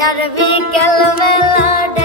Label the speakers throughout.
Speaker 1: আর বিকেল বেলা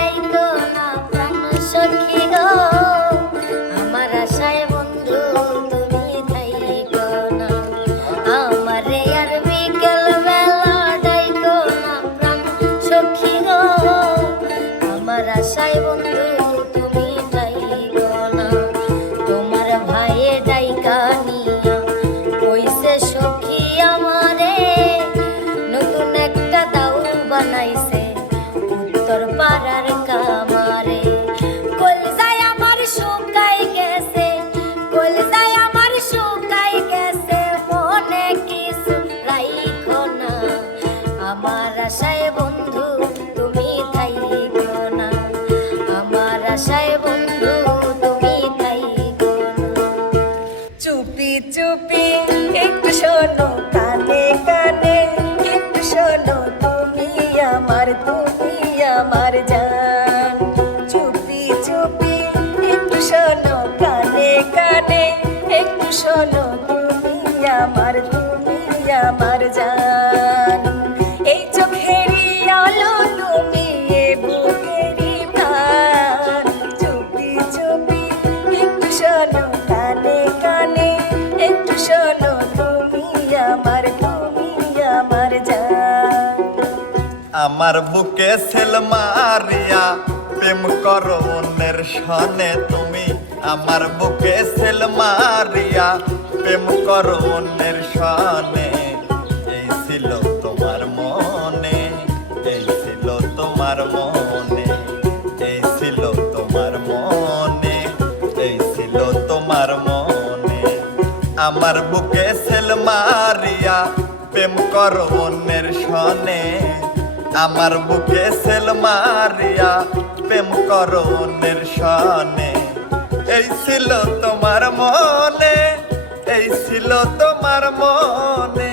Speaker 1: আমার
Speaker 2: বুকে সেল মারিয়া, প্রেম করো অন্যের সনে তুমি। আমার বুকে সেল মারিয়া, প্রেম করো অন্যের সনে। এই ছিল তোমার মনে, এই ছিল তোমার মনে, এই ছিল তোমার মনে, এই ছিল তোমার মনে। আমার বুকে সেল মারিয়া, প্রেম করো অন্যের সনে। আমার বুকে সেল মারিয়া প্রেম করণের সনে এই ছিল তোমার মনে, এই ছিল তোমার মনে।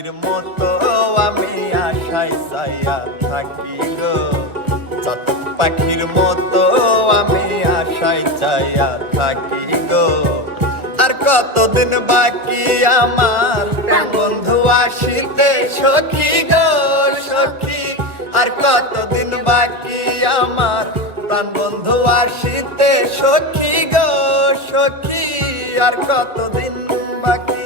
Speaker 2: পাখির মতো আমি আশাই সাইয়া থাকি গো। চাতক পাখির মতো আমি আশাই চাইয়া থাকি গো। আর কতদিন বাকি আমার বন্ধু আসিতে সখি গো, সখি। আর কতদিন বাকি আমার প্রাণ বন্ধু আসিতে সখি গো, সখি। আর কতদিন বাকি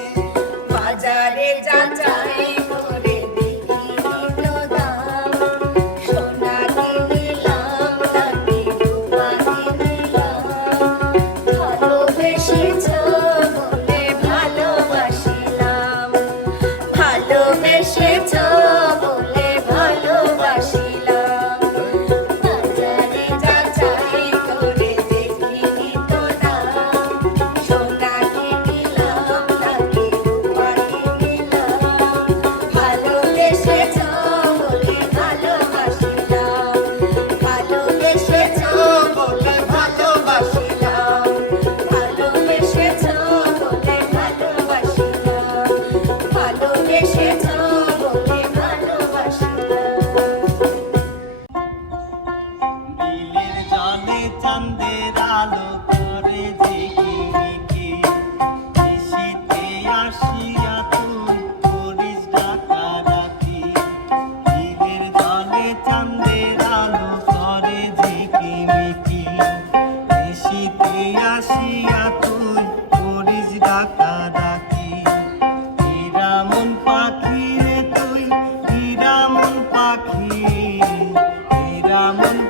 Speaker 1: Ramana.